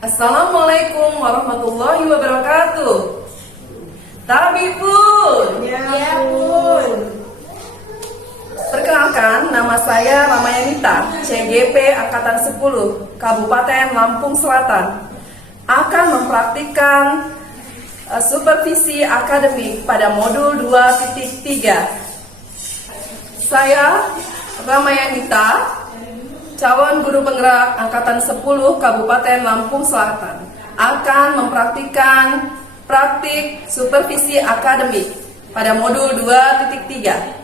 Assalamualaikum warahmatullahi wabarakatuh. Tabi Pun. Ya Pun. Perkenalkan, nama saya Ramayanita, CGP Angkatan 10, Kabupaten Lampung Selatan. Akan mempraktikkan supervisi akademik pada modul 2.3. Saya Ramayanita, calon guru penggerak Angkatan 10 Kabupaten Lampung Selatan, akan mempraktikkan praktik supervisi akademik pada modul 2.3.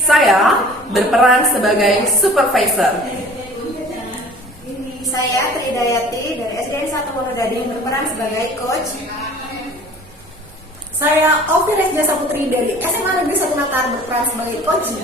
Saya berperan sebagai supervisor. Saya Tridayati dari SDN 1 Wonogading berperan sebagai coach. Saya Ovi Resja Saputri dari SMA Negeri 1 Natar berperan sebagai coach.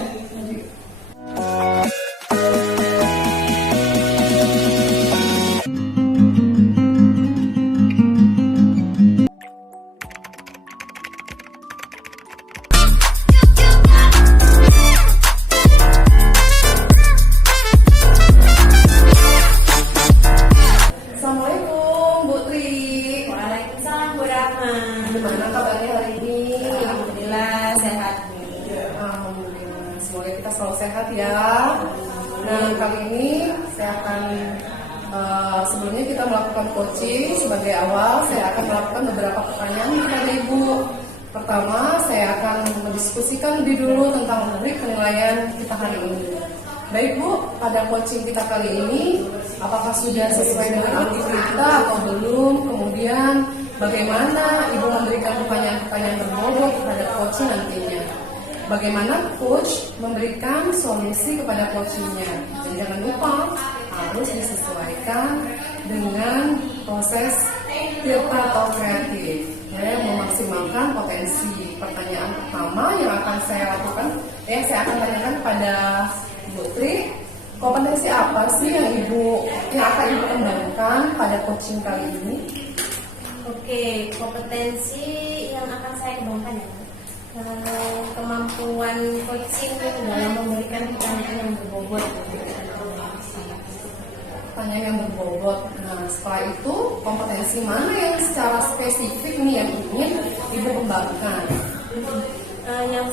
Assalamualaikum Bu Tri. Waalaikumsalam Bu Rahma. Gimana kabarnya hari ini? Alhamdulillah sehat. Alhamdulillah. Semoga kita selalu sehat ya. Nah, kali ini saya akan sebelumnya kita melakukan coaching. Sebagai awal, saya akan melakukan beberapa pertanyaan kepada Ibu. Pertama, saya akan mendiskusikan lebih dulu tentang rubrik penilaian kita hari ini. Baik Bu, pada coaching kita kali ini, apakah sudah sesuai dengan alur kita atau belum? Kemudian, bagaimana Ibu memberikan pertanyaan-pertanyaan berbobot kepada coaching nantinya? Bagaimana coach memberikan solusi kepada coachingnya? Dan jangan lupa, harus disesuaikan dengan proses filter atau kreatif. Ya, memaksimalkan potensi. Pertanyaan pertama yang akan saya lakukan, saya akan tanyakan pada Bu Tri, kompetensi apa sih yang akan Ibu kembangkan pada coaching kali ini? Oke, kompetensi yang akan saya kembangkan ya. Kemampuan coaching dalam memberikan pertanyaan yang berbobot. Pertanyaan yang berbobot. Nah, setelah itu kompetensi mana yang secara spesifik nih yang ingin Ibu kembangkan? Yang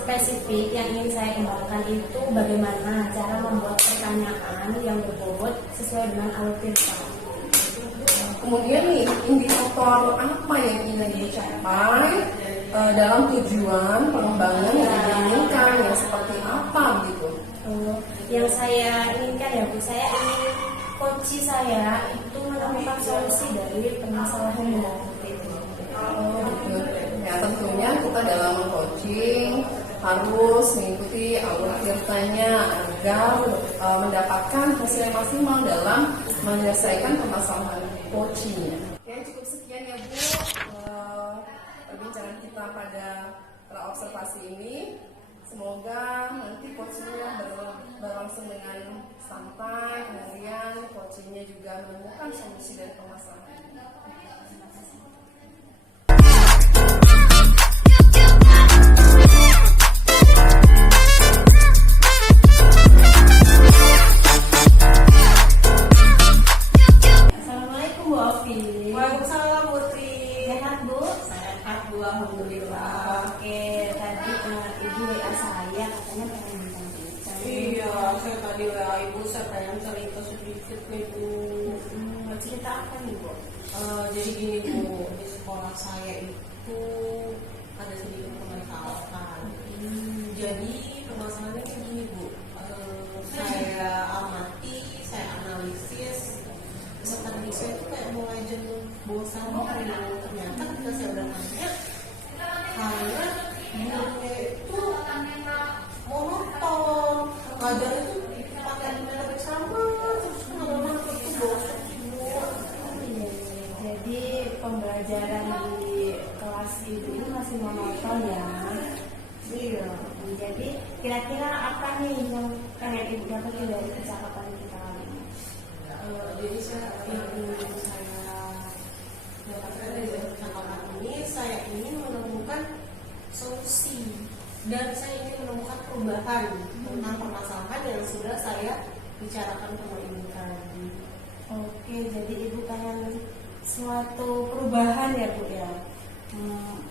spesifik yang ingin saya kembangkan itu bagaimana cara membuat pertanyaan yang berbobot sesuai dengan alur filter. Kemudian nih, indikator apa yang ingin Ibu capai dalam tujuan pengembangan yang diinginkan, yang seperti apa gitu? Yang saya inginkan ya Bu, saya ingin coach saya itu menemukan solusi dari permasalahan yang ada itu. Gitu. Ya tentunya kita dalam coaching harus mengikuti alur ceritanya agar mendapatkan hasil yang maksimal dalam menyelesaikan permasalahan coaching. Oke, cukup sekian ya Bu perbincangan kita pada observasi ini. Semoga nanti coachingnya berlangsung dengan santai, kemudian coachingnya juga menemukan solusi dari permasalahan. Assalamualaikum Bu Ovi. Waalaikumsalam Putri. Sehat Bu? Sehat Bu, alhamdulillah. Oke, tadi Ibu WA saya katanya pengen bincang. Iya, saya tadi WA Ibu, saya pengen cerita sedikit nih Bu. Cerita apa nih Bu? Jadi gini Bu, di sekolah saya itu ada sedikit permasalahan. Jadi permasalahannya kayak gini Bu. Saya amati, saya analisis, peserta didik saya itu kayak mulai jenuh, bosan gitu. Ternyata ketika saya udah nanya, karena gurunya itu monoton, ngajar itu pakai metode sama, terus anak-anak itu bosan semua. Jadi pembelajaran di kelas Ibu ini masih monoton ya. Iya. Jadi kira-kira apa nih yang pengen Ibu dapetin dari percakapan kita kali ini? Jadi yang ingin saya dapatkan dari percakapan ini, saya ingin menemukan solusi dan saya ingin menemukan perubahan tentang permasalahan yang sudah saya bicarakan sama Ibu tadi. Oke, jadi ibu pengen suatu perubahan ya bu ya.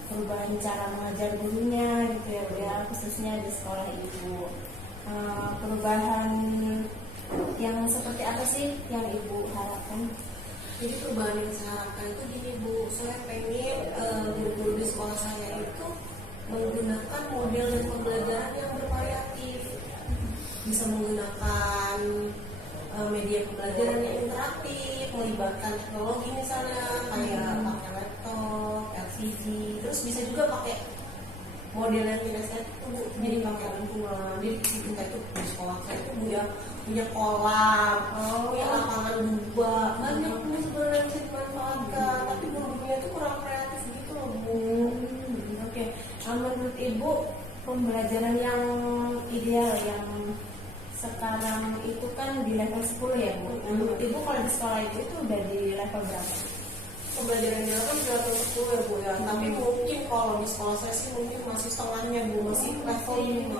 Perubahan cara mengajar gurunya gitu ya bu ya, khususnya di sekolah ibu. Perubahan yang seperti apa sih yang ibu harapkan? Jadi perubahan yang saya harapkan itu gini Bu, saya pengen guru-guru di sekolah saya itu menggunakan model dan pembelajaran yang bervariatif, bisa menggunakan media pembelajaran yang interaktif, melibatkan teknologi misalnya kayak pakai laptop, LCD, terus bisa juga pakai model yang kinestetik itu Bu, jadi pakai lingkungan. Jadi kita itu di sekolah saya itu Bu ya punya kolam, punya lapangan dua, banyak Bu sebenarnya bisa dimanfaatkan, tapi gurunya itu kurang kreatif gitu loh Bu. Oke, menurut ibu pembelajaran yang ideal yang sekarang itu kan di level 10 ya bu. Menurut ibu kalau di sekolah itu udah di level berapa? Pembelajarannya kan sudah level 10 ya Bu ya, tapi mungkin kalau di sekolah saya sih mungkin masih setengahnya Bu, masih level 5.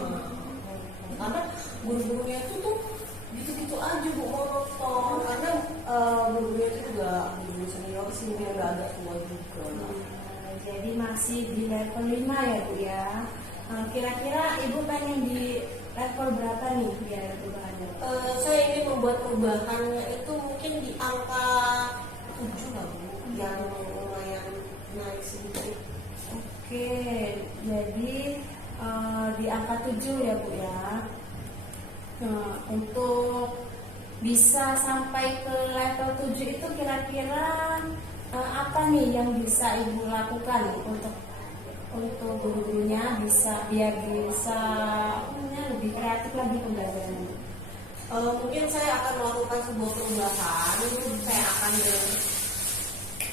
Karena guru-gurunya itu tuh gitu-gitu aja Bu, monoton. Karena guru-gurunya itu juga guru senior sih, mungkin udah agak tua juga. Jadi masih di level 5 ya bu ya. Kira-kira ibu pengen di level berapa nih biar perubahannya? Saya ingin membuat perubahannya itu mungkin di angka 7 lah Bu, yang lumayan naik sedikit. Oke, jadi di angka 7 ya bu ya. Untuk bisa sampai ke level 7 itu kira-kira apa nih yang bisa ibu lakukan untuk guru-gurunya bisa biar bisa lebih kreatif lagi pembelajarannya? Mungkin saya akan melakukan sebuah perubahan. Saya akan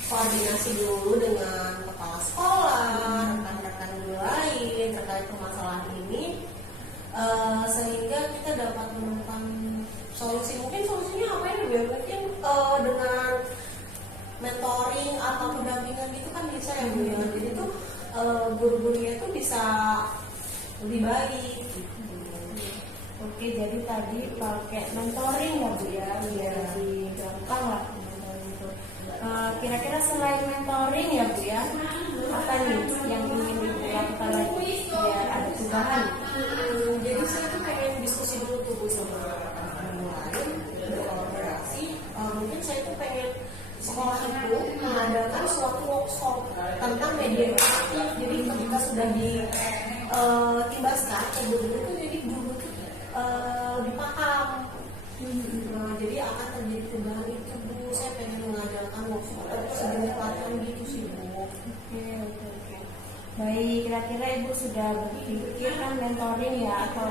koordinasi dulu dengan kepala sekolah, rekan-rekan guru lain terkait permasalahan ini, sehingga kita dapat menemukan solusi. Mungkin solusinya apa ya? Mungkin dengan mentoring atau pendampingan gitu kan bisa ya Bu ya. Jadi tuh guru-gurunya itu bisa lebih baik gitu. Oke, jadi tadi pakai mentoring ya bu ya, biar lebih gampang lah mentoring itu. Kira-kira selain mentoring ya bu ya, apa nih yang ingin ibu lakukan lagi biar ada perubahan? Jadi saya tuh pengen diskusi dulu tuh Bu sama rekan-rekan lain, berkolaborasi. Mungkin saya tuh pengen sekolah itu mengadakan suatu workshop tentang media interaktif. Jadi ketika sudah ditimbaskan ke guru itu, jadi guru itu lebih paham. Jadi akan terjadi perubahan itu Bu. Saya pengen mengadakan workshop sejenis pelatihan gitu sih Bu. Oke. Baik, kira-kira ibu sudah berpikir kan mentoring ya atau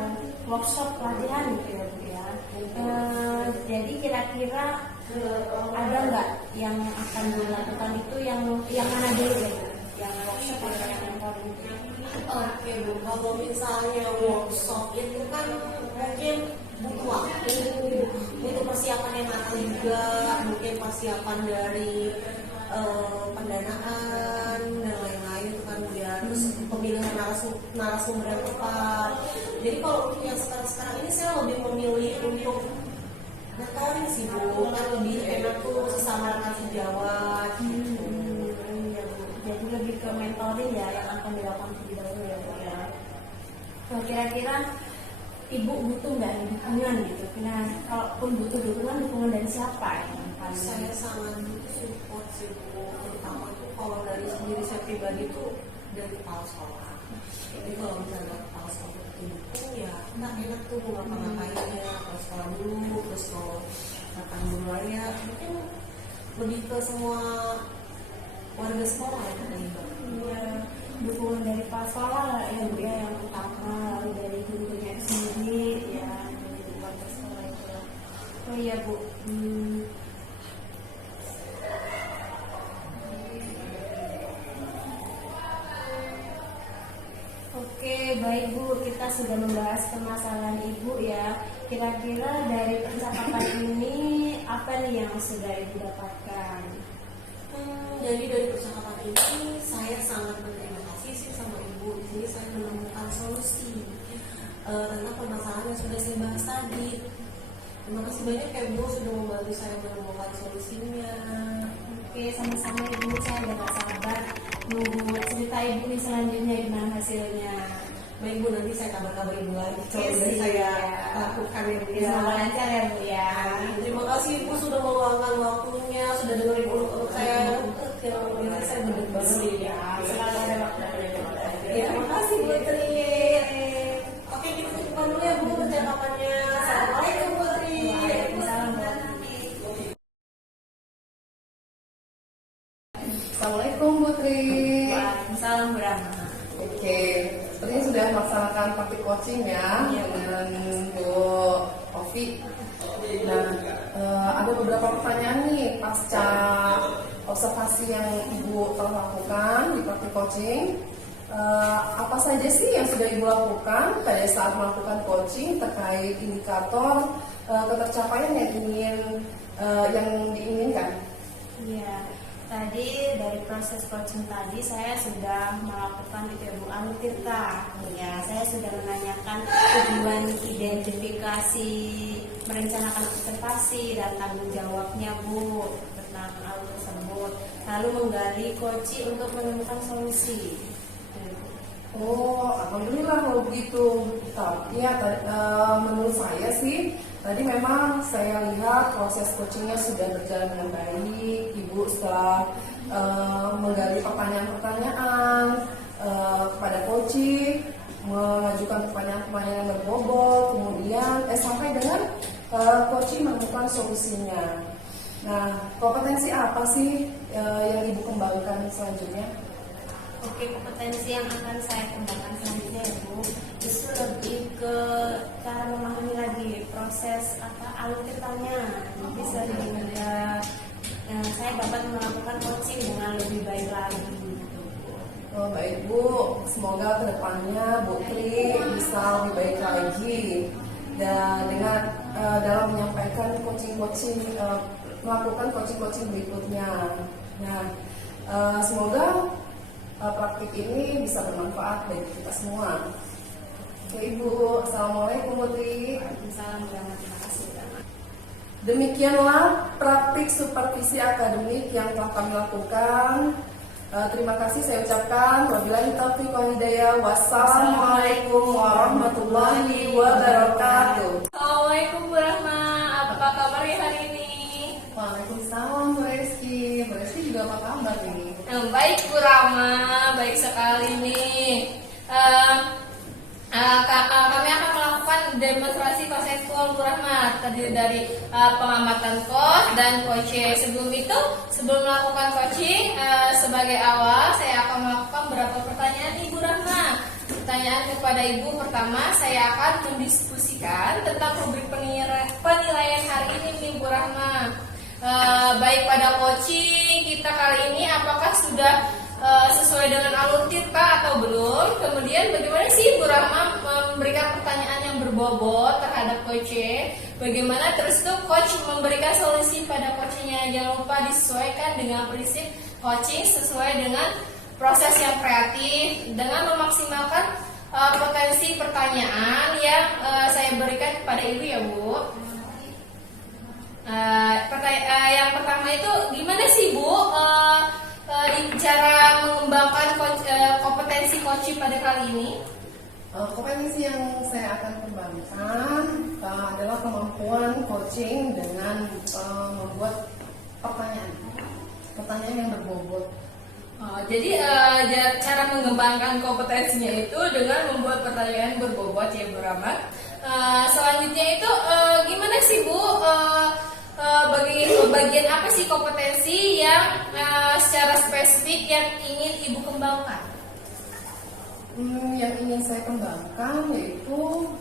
workshop pelatihan gitu ya bu ya. Jadi kira-kira ada nggak yang akan dilakukan itu yang mana dulu ya bu? Yang workshop atau yang mentoring itu? Oke Bu, kalau misalnya workshop itu kan mungkin butuh waktu, butuh persiapan yang matang juga, mungkin persiapan dari pendanaan dan lain-lain itu kan ya, terus pemilihan narasumber yang tepat. Jadi kalau untuk yang sekarang ini saya lebih memilih untuk mentoring sih Bu, kan lebih enak tuh sesama rekan sejawat. Jadi lebih ke mentoring ya yang akan dilakukan terlebih dahulu ya bu ya. Kira-kira ibu butuh nggak dukungan gitu? Nah, kalaupun butuh dukungan dari siapa yang paling? Saya sangat butuh support sih Bu, terutama itu kalau dari diri saya pribadi itu dari kepala sekolah. Jadi kalau misalnya kepala sekolah itu dukung ya nggak enak tuh mau ngapa-ngapainnya, kalau sekolah dulu, terus kalau rekan guru lainnya, mungkin lebih ke semua warga sekolah ya terlibat. Iya, dukungan dari kepala sekolah lah ya bu ya yang utama, lalu dari gurunya itu sendiri ya, dari warga sekolah itu. Oh iya bu. Oke, baik Bu, kita sudah membahas permasalahan Ibu ya. Kira-kira dari percakapan ini apa nih yang sudah Ibu dapatkan? Jadi dari percakapan ini saya sangat berterima kasih sih sama Ibu. Di sini saya menemukan solusi tentang permasalahan yang sudah saya bahas tadi. Terima kasih makasih banyak ya Bu sudah membantu saya menemukan solusinya. Oke, sama-sama Ibu, saya udah gak sabar nunggu cerita Ibu nih selanjutnya gimana hasilnya. Baik Bu, nanti saya kabar-kabar Ibu lagi kalau Oke, udah siap. saya lakukan ya Bu ya. Semoga lancar ya Bu ya. Terima kasih Ibu sudah meluangkan waktunya, sudah dengerin uluk-uluk saya. Yang biasa saya bener banget ya. Selalu ada waktu. Ya, terima kasih Bu Tri. Oke, kita cukupkan dulu ya Bu percakapannya. Assalamualaikum Bu Tri. Waalaikumsalam. Assalamualaikum Putri. Waalaikumsalam Bu Rahma. Oke, sepertinya sudah melaksanakan praktik coaching ya dengan Bu Ovi. Nah, ada beberapa pertanyaan nih pasca observasi yang Ibu telah lakukan di praktik coaching. Apa saja sih yang sudah Ibu lakukan pada saat melakukan coaching terkait indikator ketercapaian yang diinginkan? Iya, tadi dari proses coaching tadi saya sudah melakukan itu ya Bu Anu Tirta. Ya, saya sudah menanyakan tujuan identifikasi merencanakan observasi dan tanggung jawabnya Bu tentang hal tersebut. Lalu menggali coaching untuk menemukan solusi. Oh, alhamdulillah kalau begitu. Tapi ya, menurut saya sih, tadi memang saya lihat proses coachingnya sudah berjalan dengan baik. Ibu setelah menggali pertanyaan-pertanyaan kepada coaching, mengajukan pertanyaan-pertanyaan yang berbobot, kemudian sampai dengan coaching menemukan solusinya. Nah, kompetensi apa sih yang Ibu kembangkan selanjutnya? Oke, kompetensi yang akan saya kembangkan selanjutnya ya Bu, itu lebih ke cara memahami lagi proses alur ceritanya. Jadi sehingga saya dapat melakukan coaching dengan lebih baik lagi. Oh, baik Bu, semoga kedepannya Bu Tri bisa lebih baik lagi dan dengan dalam menyampaikan coaching melakukan coaching berikutnya. Nah, semoga praktik ini bisa bermanfaat bagi kita semua. Oke Ibu, Assalamualaikum Bu Tri. Waalaikumsalam warahmatullahi wabarakatuh. Demikianlah praktik supervisi akademik yang telah kami lakukan. Terima kasih saya ucapkan. Wabillahi taufiq wal hidayah. Wassalamualaikum warahmatullahi wabarakatuh. Assalamualaikum Bu Rahma, apa kabarnya hari ini? Waalaikumsalam Bu Reski. Bu Reski juga apa kabar ini? Baik Bu Rahma, baik sekali nih. Kami akan melakukan demonstrasi konseptual Bu Rahma, terdiri dari pengamatan kos dan coaching. Sebelum melakukan coaching, sebagai awal saya akan melakukan beberapa pertanyaan nih Bu Rahma. Pertanyaan kepada Ibu pertama, saya akan mendiskusikan tentang rubrik penilaian hari ini nih Bu Rahma. Baik pada coaching kita kali ini apakah sudah sesuai dengan alur tirta atau belum? Kemudian bagaimana sih Bu Rahma memberikan pertanyaan yang berbobot terhadap coaching? Bagaimana terus tuh coach memberikan solusi pada coachingnya? Jangan lupa disesuaikan dengan prinsip coaching sesuai dengan proses yang kreatif dengan memaksimalkan potensi pertanyaan yang saya berikan kepada Ibu ya Bu. Yang pertama itu gimana sih Bu cara mengembangkan kompetensi coaching pada kali ini? Kompetensi yang saya akan kembangkan adalah kemampuan coaching dengan membuat pertanyaan yang berbobot. Jadi cara mengembangkan kompetensinya itu dengan membuat pertanyaan berbobot ya Bu Rahma. Selanjutnya itu gimana sih Bu? Bagian apa sih kompetensi yang secara spesifik yang ingin Ibu kembangkan? Yang ingin saya kembangkan yaitu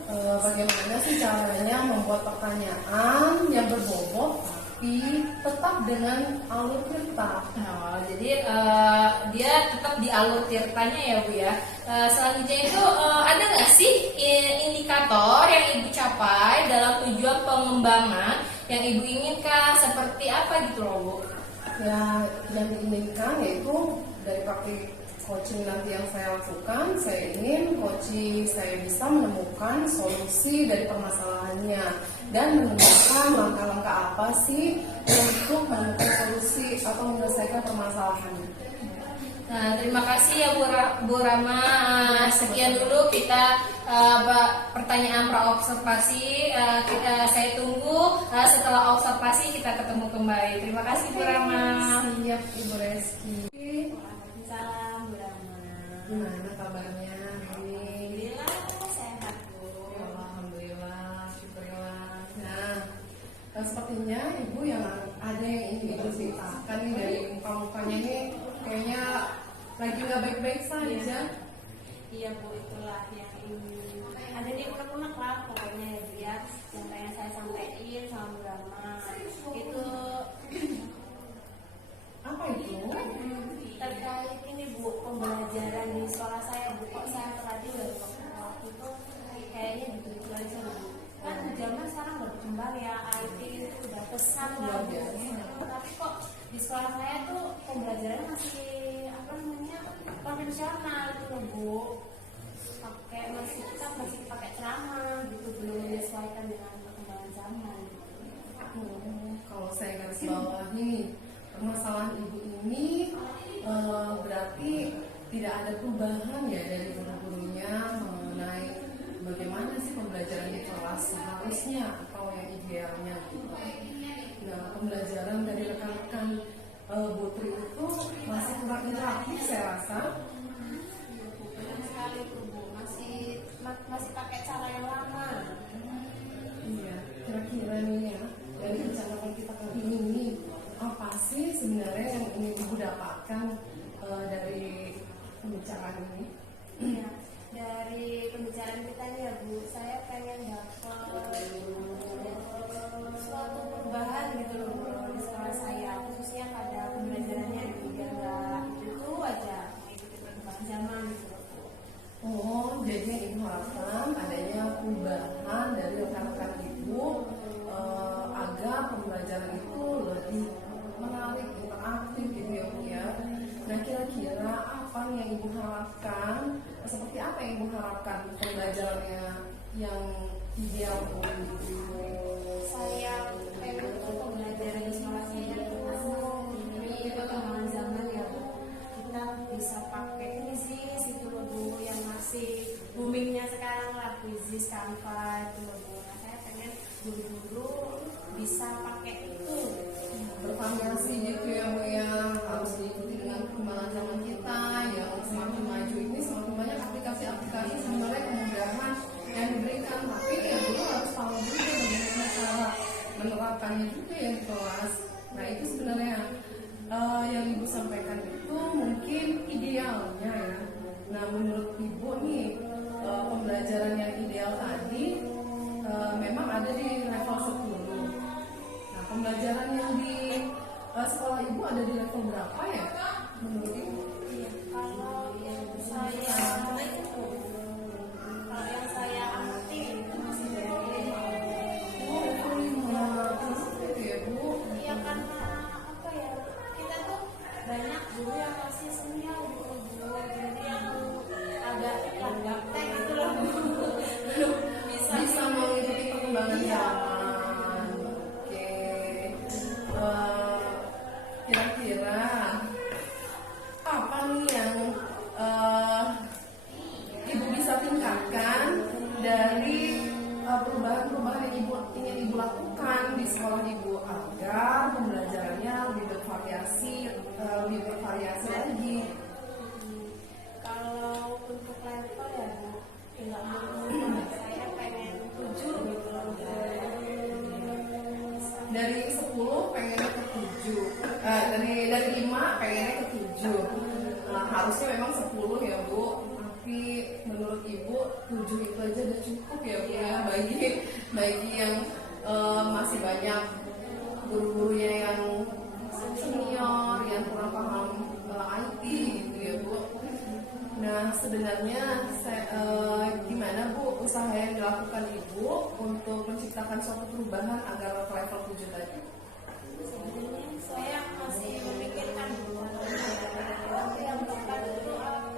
bagaimana sih caranya membuat pertanyaan yang berbobot tapi tetap dengan alur tirta. Jadi dia tetap di alur tirtanya ya Bu ya. Selanjutnya itu ada nggak sih indikator yang Ibu capai dalam tujuan pengembangan yang Ibu inginkan, seperti apa gitu loh Bu? Ya, yang diinginkan yaitu dari praktik coaching nanti yang saya lakukan, saya ingin coaching saya bisa menemukan solusi dari permasalahannya dan menemukan langkah-langkah apa sih untuk menemukan solusi atau menyelesaikan permasalahannya. Nah, terima kasih ya Bu Rama. Sekian dulu kita pertanyaan pra-observasi. Saya tunggu setelah observasi kita ketemu kembali. Terima kasih Bu Rama. Siap Ibu Reski. Salam Bu Rama. Gimana kabarnya ini? Alhamdulillah sehat Bu. Alhamdulillah, syukurlah. Nah, sepertinya Ibu yang ada yang ingin Ibu ceritakan nih dari muka-mukanya ini kayaknya lagi nggak baik-baik saja. Iya Bu, itulah yang ada di unek-unek lah pokoknya ya Bu ya. Yang pengen saya sampaikan sama Bu Rama itu Apa itu? terkait ini Bu, pembelajaran di sekolah saya Bu. Kok saya perhatiin dari waktu itu kayaknya gitu aja Bu. Kan zaman sekarang berkembang ya, IT itu udah pesat lah Bu. Tapi kok di sekolah saya tuh pembelajaran masih apa namanya konvensional itu loh Bu. Kita masih pakai ceramah gitu, belum menyesuaikan dengan perkembangan zaman gitu. Kalau saya garis bawah nih, permasalahan Ibu ini berarti tidak ada perubahan ya dari guru-gurunya mengenai bagaimana sih pembelajaran di kelas seharusnya atau yang idealnya gitu. Nah, pembelajaran dari rekan-rekan Bu Tri itu masih kurang interaktif saya rasa. Benar sekali tuh Bu, masih pakai cara yang lama. Iya, kira-kira nih ya dari percakapan kita kali ini apa sih sebenarnya yang ingin Ibu dapatkan dari pembicaraan ini? Iya, dari pembicaraan kita nih ya Bu, saya pengen dapat suatu perubahan gitu loh Bu, di sekolah saya, khususnya pada pembelajarannya biar nggak itu aja mengikuti perkembangan zaman gitu loh Bu. Oh, jadi yang Ibu harapkan adanya perubahan dari rekan-rekan Ibu agar pembelajaran itu lebih menarik, interaktif gitu ya Bu ya. Nah, kira-kira apa yang Ibu harapkan? Seperti apa yang Ibu harapkan pembelajarannya yang ideal untuk Ibu? Saya pengen tuh pembelajaran di sekolah saya ini perkembangan zaman ya Bu. Kita bisa pakai quizzes itu loh Bu, yang masih boomingnya sekarang lah, quizzes, Canva itu loh Bu. Nah, saya pengen guru-guru bisa pakai itu. Bervariasi gitu ya Bu ya, harus diikuti dengan perkembangan zaman kita yang semakin maju ini, semakin banyak aplikasi-aplikasi sebenarnya kemudahan yang diberikan, tapi ya dulu harus tahu juga bagaimana cara menerapkannya juga ya di kelas. Nah, itu sebenarnya yang Ibu sampaikan itu mungkin idealnya ya. Nah, menurut Ibu nih pembelajaran yang ideal tadi memang ada di level 10. Nah, pembelajaran yang di sekolah Ibu ada di level berapa ya menurut Ibu? Iya, kalau yang saya amati itu masih dari Oh, level 5 itu ya Bu. iya, karena apa ya, kita tuh banyak guru yang masih senior gitu Bu, jadi yang agak gaptek gitu loh Bu. Belum bisa Bisa mengikuti perkembangan zaman. Oke. Kira-kira apa nih yang Ibu bisa tingkatkan dari perubahan-perubahan yang Ibu ingin Ibu lakukan di sekolah Ibu agar pembelajarannya lebih bervariasi lagi. Kalau untuk level ya Bu, tidak mau saya pengen 7 gitu loh Bu. Dari 10 pengennya ke 7, dari 5 pengennya ke 7. Nah, harusnya memang 10 ya Bu, tapi menurut Ibu 7 itu aja udah cukup ya Bu ya, bagi yang masih banyak guru-gurunya yang senior yang kurang paham IT gitu ya Bu. Nah, sebenarnya gimana Bu usaha yang dilakukan Ibu untuk menciptakan suatu perubahan agar ke level 7 tadi? Sebenarnya saya masih memikirkan Bu, yang tepat itu apa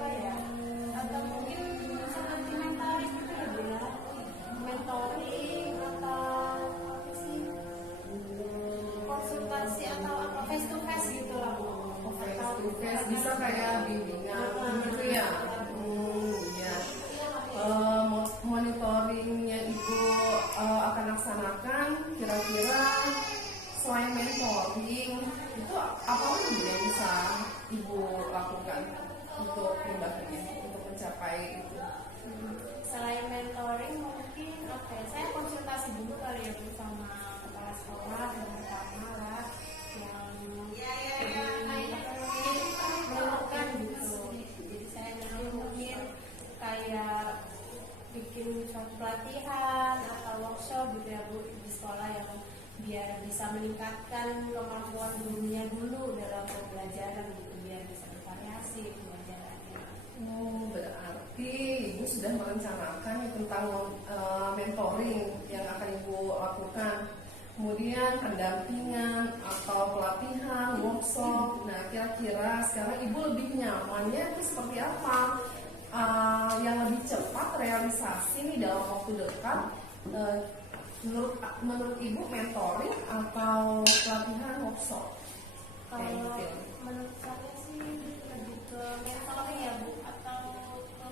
bikin suatu pelatihan atau workshop gitu ya Bu di sekolah yang biar bisa meningkatkan kemampuan gurunya dulu dalam pembelajaran gitu, biar bisa bervariasi pembelajarannya. Oh, berarti Ibu sudah merencanakan tentang mentoring yang akan Ibu lakukan. Kemudian pendampingan atau pelatihan, workshop. Nah, kira-kira sekarang Ibu lebih nyamannya itu seperti apa? Yang lebih cepat realisasi nih dalam waktu dekat, menurut Ibu mentoring atau pelatihan, workshop? Kalau menurut saya sih lebih ke mentoring ya Bu, atau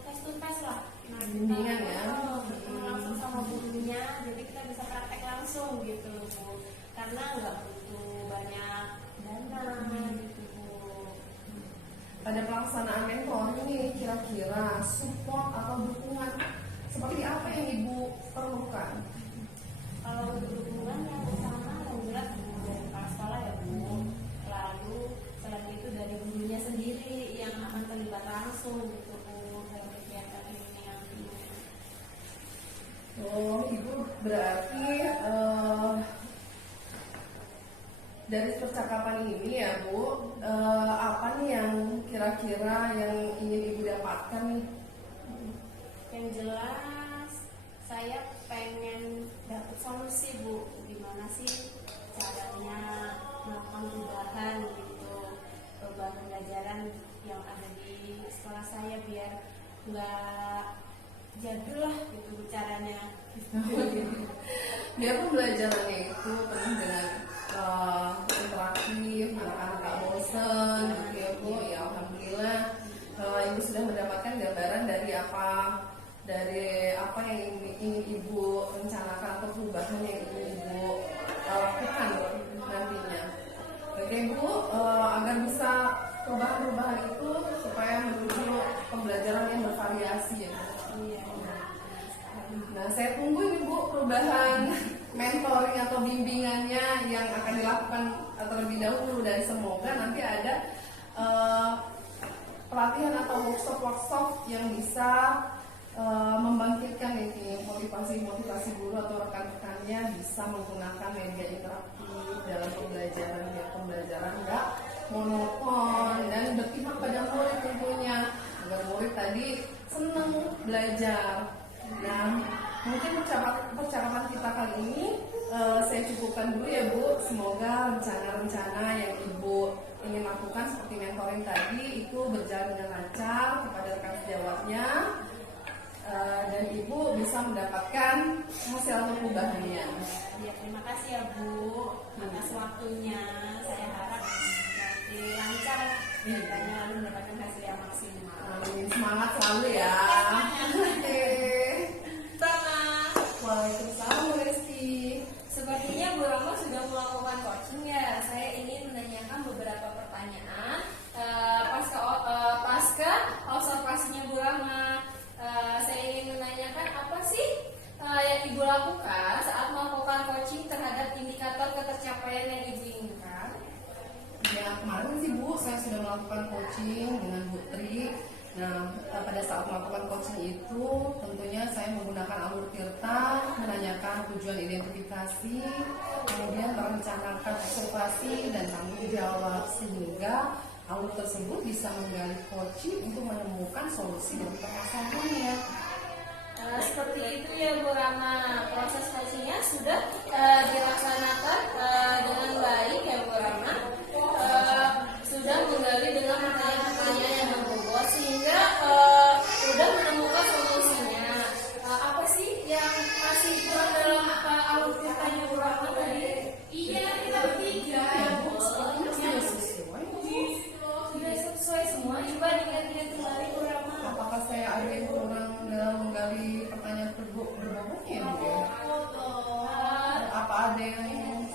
face to face lah. Nah, Bimbingan ya. Ketemu langsung sama gurunya, jadi kita bisa praktek langsung gitu Bu. Karena nggak butuh banyak dana gitu Bu. Pada pelaksanaan mentoring ini kira-kira support atau dukungan seperti apa yang Ibu perlukan? Kalau untuk dukungan yang pertama yang jelas dari kepala sekolah ya Bu. Lalu selain itu dari gurunya sendiri yang akan terlibat langsung gitu Bu dalam kegiatan ini nantinya. Oh, Ibu berarti dari percakapan ini ya Bu, apa nih yang kira-kira yang ingin Ibu dapatkan nih? Yang jelas saya pengen dapat solusi Bu, gimana sih caranya melakukan perubahan gitu, perubahan pembelajaran yang ada di sekolah saya biar nggak jadul lah gitu Bu caranya. Biar pembelajarannya itu penuh dengan interaktif, anak-anak gak bosen gitu ya Bu. Ya Alhamdulillah Ibu sudah mendapatkan gambaran dari apa yang ingin Ibu rencanakan atau perubahan yang ingin Ibu lakukan nantinya. Oke Bu, agar bisa perubahan-perubahan itu supaya menuju pembelajaran yang bervariasi ya Bu. Iya. Nah, saya tunggu nih Bu perubahan mentoring atau bimbingannya yang akan dilakukan terlebih dahulu, dan semoga nanti ada pelatihan atau workshop yang bisa membangkitkan ini motivasi guru atau rekan-rekannya bisa menggunakan media interaktif dalam pembelajaran, ya pembelajaran nggak monoton dan berpihak pada murid tentunya, agar murid tadi senang belajar. Nah, mungkin percakapan kita kali ini saya cukupkan dulu ya Bu. Semoga rencana-rencana yang Ibu ingin lakukan seperti mentoring tadi itu berjalan dengan lancar kepada rekan sejawatnya, dan Ibu bisa mendapatkan hasil atau perubahannya. Ya, terima kasih ya Bu atas waktunya. Saya harap nanti lancar kegiatannya lalu mendapatkan hasil yang maksimal. Amin. Semangat selalu ya. Oke. Waalaikumsalam Bu Rizky. Sepertinya Bu Rama sudah melakukan coaching ya. Saya ingin menanyakan beberapa pertanyaan pasca observasinya Bu Rama. Saya ingin menanyakan apa sih yang Ibu lakukan saat melakukan coaching terhadap indikator ketercapaian yang Ibu inginkan? Ya, kemarin sih Bu, saya sudah melakukan coaching dengan Bu Tri. Nah, pada saat melakukan coaching itu tentunya saya menggunakan alur tirta, menanyakan tujuan identifikasi, kemudian merencanakan observasi dan tanggung jawab, sehingga alur tersebut bisa menggali coaching untuk menemukan solusi dari permasalahannya. Seperti itu ya Bu Rama. Proses coachingnya sudah dilaksanakan dengan baik ya Bu Rama. Sudah menggali dengan pertanyaan-pertanyaan yang berbobot sehingga sudah menemukan solusinya. Apa sih yang masih kurang dalam alur ceritanya Bu Rama tadi? Iya, kita bertiga. Bu, sepertinya sudah sesuai. Sudah sesuai semua. Coba diingat-ingat kembali Bu Rama. Apakah saya ada yang kurang dalam menggali pertanyaan berbobotnya ya Bu ya? Apa ada yang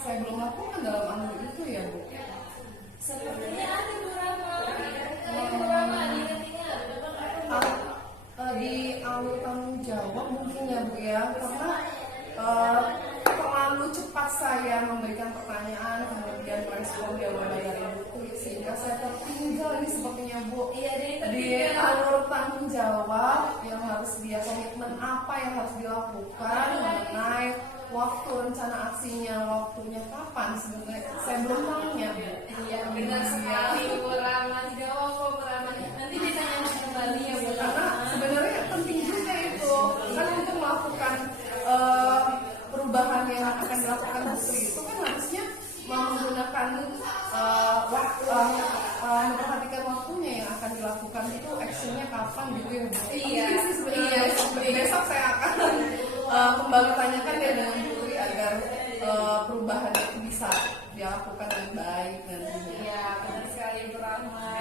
saya belum lakukan dalam alur itu ya Bu? Sepertinya ada Bu Rama. Bu Rama diingat-ingat. Di alur tanggung jawab mungkin ya Bu ya, karena terlalu cepat saya memberikan pertanyaan kemudian respon jawaban dari Bu, sehingga saya tertinggal ini sepertinya Bu Iya, jadi di tertinggal. alur tanggung jawab yang harus dia komitmen apa yang harus dilakukan mengenai waktu rencana aksinya, waktunya kapan sebenarnya saya belum tanya Bu. Iya, benar sekali Bu Rahma. Tidak apa-apa Bu Rahma. Nanti ditanyakan kembali ya Bu Karena Rahma. sebenarnya penting juga itu kan untuk melakukan perubahan yang akan dilakukan putri itu kan harusnya menggunakan memperhatikan waktunya yang akan dilakukan itu actionnya kapan gitu ya Bu. Iya. Mungkin sih sebenarnya besok saya akan kembali tanyakan ya dengan Putri agar perubahan itu bisa dilakukan dengan baik nantinya. Iya, benar sekali Bu Rahma.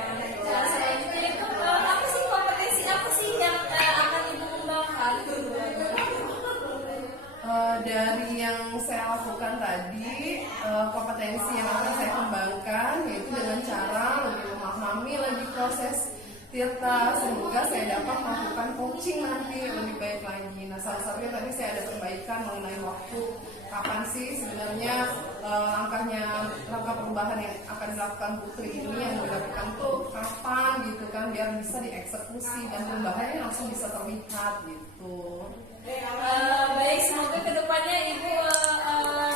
Cara selanjutnya itu apa sih kompetensi apa sih yang akan Ibu kembangkan? Dari yang saya lakukan tadi, kompetensi yang akan saya kembangkan yaitu dengan cara lebih memahami lagi proses Tirta sehingga saya dapat melakukan coaching nanti lebih baik lagi. Nah, salah satunya tadi saya ada perbaikan mengenai waktu, kapan sih sebenarnya langkah perubahan yang akan dilakukan Putri ini yang dilakukan tuh kapan gitu kan biar bisa dieksekusi dan perubahannya langsung bisa terlihat gitu. Baik, semoga kedepannya Ibu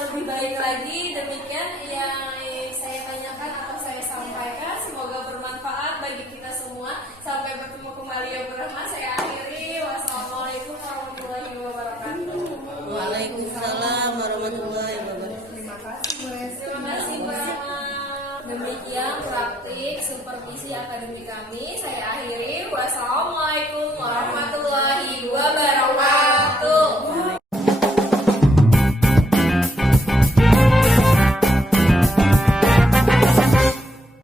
lebih baik lagi. Demikian yang saya tanyakan atau saya sampaikan. Semoga bermanfaat bagi kita semua. Sampai bertemu kembali ya Bu Rahma. Saya akhiri. Wassalamualaikum warahmatullahi wabarakatuh. Waalaikumsalam warahmatullahi wabarakatuh. Terima kasih Bu Lesti. Terima kasih Bu Rahma. Demikian praktik supervisi akademik kami. Saya akhiri. Wassalamualaikum